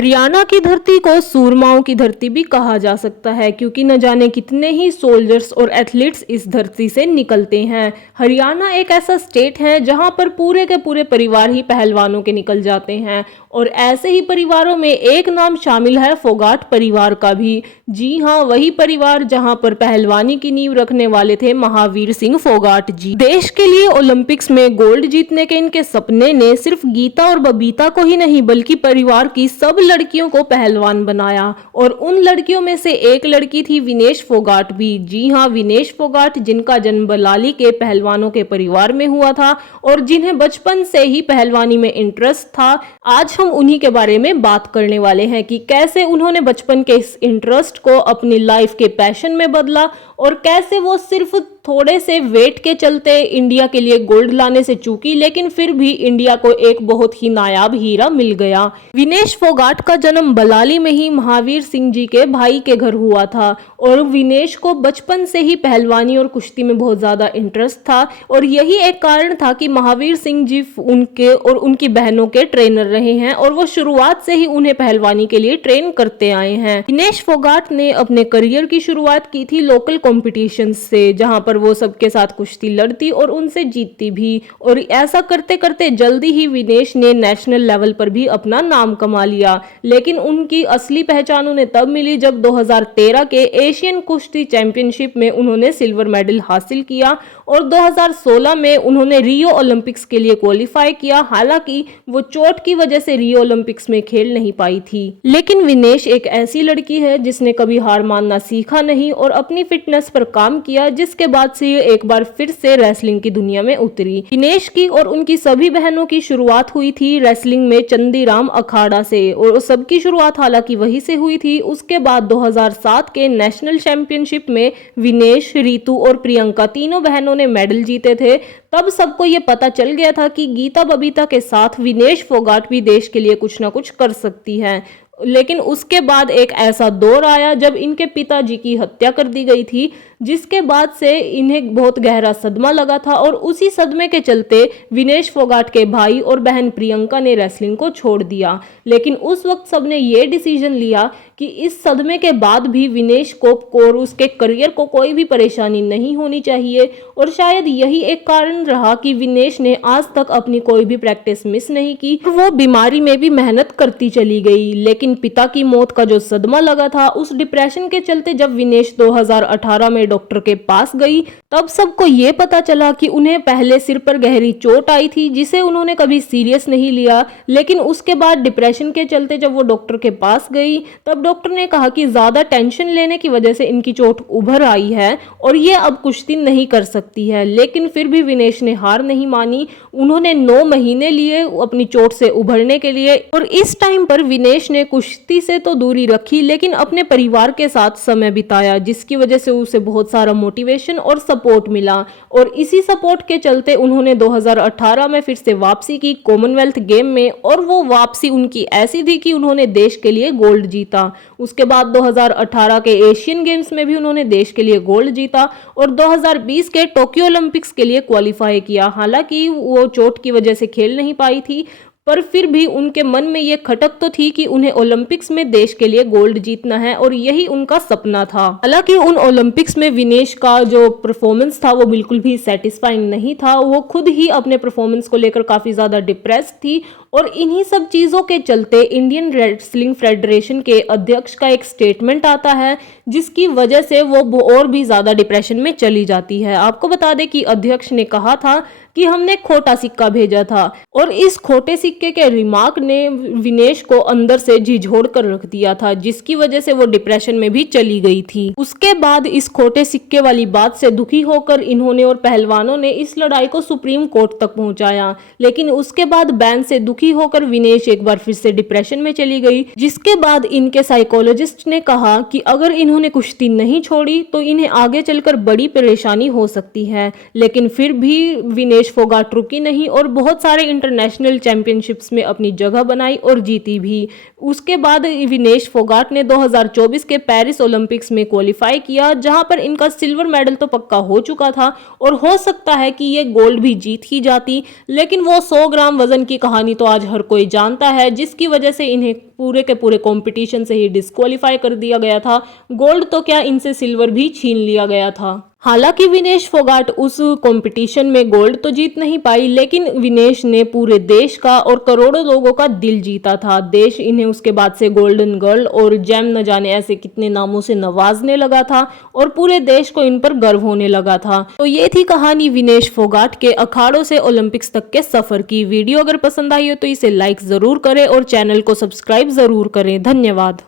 हरियाणा की धरती को सूरमाओं की धरती भी कहा जा सकता है क्योंकि न जाने कितने ही सोल्जर्स और एथलीट्स इस धरती से निकलते हैं। हरियाणा एक ऐसा स्टेट है जहां पर पूरे के पूरे परिवार ही पहलवानों के निकल जाते हैं और ऐसे ही परिवारों में एक नाम शामिल है फोगाट परिवार का भी। जी हाँ, वही परिवार जहां पर पहलवानी की नींव रखने वाले थे महावीर सिंह फोगाट जी। देश के लिए ओलंपिक्स में गोल्ड जीतने के इनके सपने ने सिर्फ गीता और बबीता को ही नहीं बल्कि परिवार की सब लड़कियों को पहलवान बनाया और उन लड़कियों में से एक लड़की थी विनेश फोगाट भी। जी हाँ, विनेश फोगाट जिनका जन्म बलाली के पहलवानों के परिवार में हुआ था और जिन्हें बचपन से ही पहलवानी में इंटरेस्ट था। आज हम उन्हीं के बारे में बात करने वाले हैं कि कैसे उन्होंने बचपन के इस इंटरेस्ट को अपनी लाइफ के पैशन में बदला और कैसे वो सिर्फ थोड़े से वेट के चलते इंडिया के लिए गोल्ड लाने से चूकी, लेकिन फिर भी इंडिया को एक बहुत ही नायाब हीरा मिल गया। विनेश फोगाट का जन्म बलाली में ही महावीर सिंह जी के भाई के घर हुआ था और विनेश को बचपन से ही पहलवानी और कुश्ती में बहुत ज्यादा इंटरेस्ट था और यही एक कारण था कि महावीर सिंह जी उनके और उनकी बहनों के ट्रेनर रहे हैं और वो शुरुआत से ही उन्हें पहलवानी के लिए ट्रेन करते आए हैं। विनेश फोगाट ने अपने करियर की शुरुआत की थी लोकल कॉम्पिटिशन से, जहां पर वो सबके साथ कुश्ती लड़ती और उनसे जीतती भी और ऐसा करते करते जल्दी ही विनेश ने नेशनल लेवल पर भी अपना नाम कमा लिया। लेकिन उनकी असली पहचान उन्हें तब मिली जब 2013 के एशियन कुश्ती चैंपियनशिप में उन्होंने सिल्वर मेडल हासिल किया और 2016 में उन्होंने रियो ओलंपिक्स के लिए क्वालिफाई किया। हालांकि वो चोट की वजह से रियो ओलंपिक्स में खेल नहीं पाई थी। लेकिन विनेश एक ऐसी लड़की है जिसने कभी हार मानना सीखा नहीं और अपनी फिटनेस पर काम किया, जिसके बाद से ये एक बार फिर से रेसलिंग की दुनिया में उतरी। विनेश की और उनकी सभी बहनों की शुरुआत हुई थी रेसलिंग में चंदीराम अखाड़ा से और सबकी शुरुआत हालांकि वहीं से हुई थी। उसके बाद 2007 के नेशनल चैंपियनशिप में विनेश, रितु और प्रियंका तीनों बहनों ने मेडल जीते थे। तब सबको ये पता चल गया था कि गीता बबीता के साथ विनेश फोगाट भी देश के लिए कुछ ना कुछ कर सकती है। लेकिन उसके बाद एक ऐसा दौर आया जब इनके पिताजी की हत्या कर दी गई थी, जिसके बाद से इन्हें बहुत गहरा सदमा लगा था और उसी सदमे के चलते विनेश फोगाट के भाई और बहन प्रियंका ने रेसलिंग को छोड़ दिया। लेकिन उस वक्त सबने ये डिसीजन लिया कि इस सदमे के बाद भी विनेश को और उसके करियर को कोई भी परेशानी नहीं होनी चाहिए और शायद यही एक कारण रहा कि विनेश ने आज तक अपनी कोई भी प्रैक्टिस मिस नहीं की। वो बीमारी में भी मेहनत करती चली गई। लेकिन पिता की मौत का जो सदमा लगा था, उस डिप्रेशन के चलते जब विनेश 2018 में डॉक्टर के पास गई, तब सबको ये पता चला कि उन्हें पहले सिर पर गहरी चोट आई थी जिसे उन्होंने कभी सीरियस नहीं लिया। लेकिन उसके बाद डिप्रेशन के चलते जब वो डॉक्टर के पास गई, तब डॉक्टर ने कहा कि ज्यादा टेंशन लेने की वजह से इनकी चोट उभर आई है और ये अब कुश्ती नहीं कर सकती है। लेकिन फिर भी विनेश ने हार नहीं मानी। उन्होंने 9 महीने लिए अपनी चोट से उभरने के लिए और इस टाइम पर विनेश ने कुश्ती से तो दूरी रखी लेकिन अपने परिवार के साथ समय बिताया, जिसकी वजह से उसे बहुत सारा मोटिवेशन और सपोर्ट मिला और इसी सपोर्ट के चलते उन्होंने 2018 में फिर से वापसी की कॉमनवेल्थ गेम में और वो वापसी उनकी ऐसी थी कि उन्होंने देश के लिए गोल्ड जीता। उसके बाद 2018 के एशियन गेम्स में भी उन्होंने देश के लिए गोल्ड जीता और 2020 के टोक्यो ओलंपिक्स के लिए क्वालिफाई किया। हालांकि वो चोट की वजह से खेल नहीं पाई थी, पर फिर भी उनके मन में ये खटक तो थी कि उन्हें ओलंपिक्स में देश के लिए गोल्ड जीतना है और यही उनका सपना था। हालांकि उन ओलंपिक्स में विनेश का जो परफॉर्मेंस था वो बिल्कुल भी सेटिस्फाइंग नहीं था। वो खुद ही अपने परफॉर्मेंस को लेकर काफी ज्यादा डिप्रेस्ड थी और इन्हीं सब चीजों के चलते इंडियन रेसलिंग फेडरेशन के अध्यक्ष का एक स्टेटमेंट आता है, जिसकी वजह से वो और भी ज्यादा डिप्रेशन में चली जाती है। आपको बता दें कि अध्यक्ष ने कहा था कि हमने खोटा सिक्का भेजा था और इस खोटे सिक्के के रिमार्क ने विनेश को अंदर से झिझोड़ कर रख दिया था, जिसकी वजह से वो डिप्रेशन में भी चली गई थी। उसके बाद इस खोटे सिक्के वाली बात से दुखी होकर इन्होंने और पहलवानों ने इस लड़ाई को सुप्रीम कोर्ट तक पहुंचाया। लेकिन उसके बाद बैन से दुखी होकर विनेश एक बार फिर से डिप्रेशन में चली गई, जिसके बाद इनके साइकोलॉजिस्ट ने कहा कि अगर इन्होंने कुश्ती नहीं छोड़ी तो इन्हें आगे चलकर बड़ी परेशानी हो सकती है। लेकिन फिर भी विनेश फोगाट रुकी नहीं और बहुत सारे इंटरनेशनल चैंपियनशिप्स में अपनी जगह बनाई और जीती भी। उसके बाद विनेश फोगाट ने 2024 के पेरिस ओलंपिक्स में क्वालिफाई किया, जहां पर इनका सिल्वर मेडल तो पक्का हो चुका था और हो सकता है कि ये गोल्ड भी जीत ही जाती। लेकिन वो 100 ग्राम वजन की कहानी तो आज हर कोई जानता है, जिसकी वजह से इन्हें पूरे के पूरे कंपटीशन से ही डिस्क्वालीफाई कर दिया गया था। गोल्ड तो क्या, इनसे सिल्वर भी छीन लिया गया था। हालांकि विनेश फोगाट उस कंपटीशन में गोल्ड तो जीत नहीं पाई, लेकिन विनेश ने पूरे देश का और करोड़ों लोगों का दिल जीता था। देश इन्हें उसके बाद से गोल्डन गर्ल और जेम न जाने ऐसे कितने नामों से नवाजने लगा था और पूरे देश को इन पर गर्व होने लगा था। तो ये थी कहानी विनेश फोगाट के अखाड़ों से ओलंपिक्स तक के सफर की। वीडियो अगर पसंद आई हो तो इसे लाइक जरूर करें और चैनल को सब्सक्राइब जरूर करें। धन्यवाद।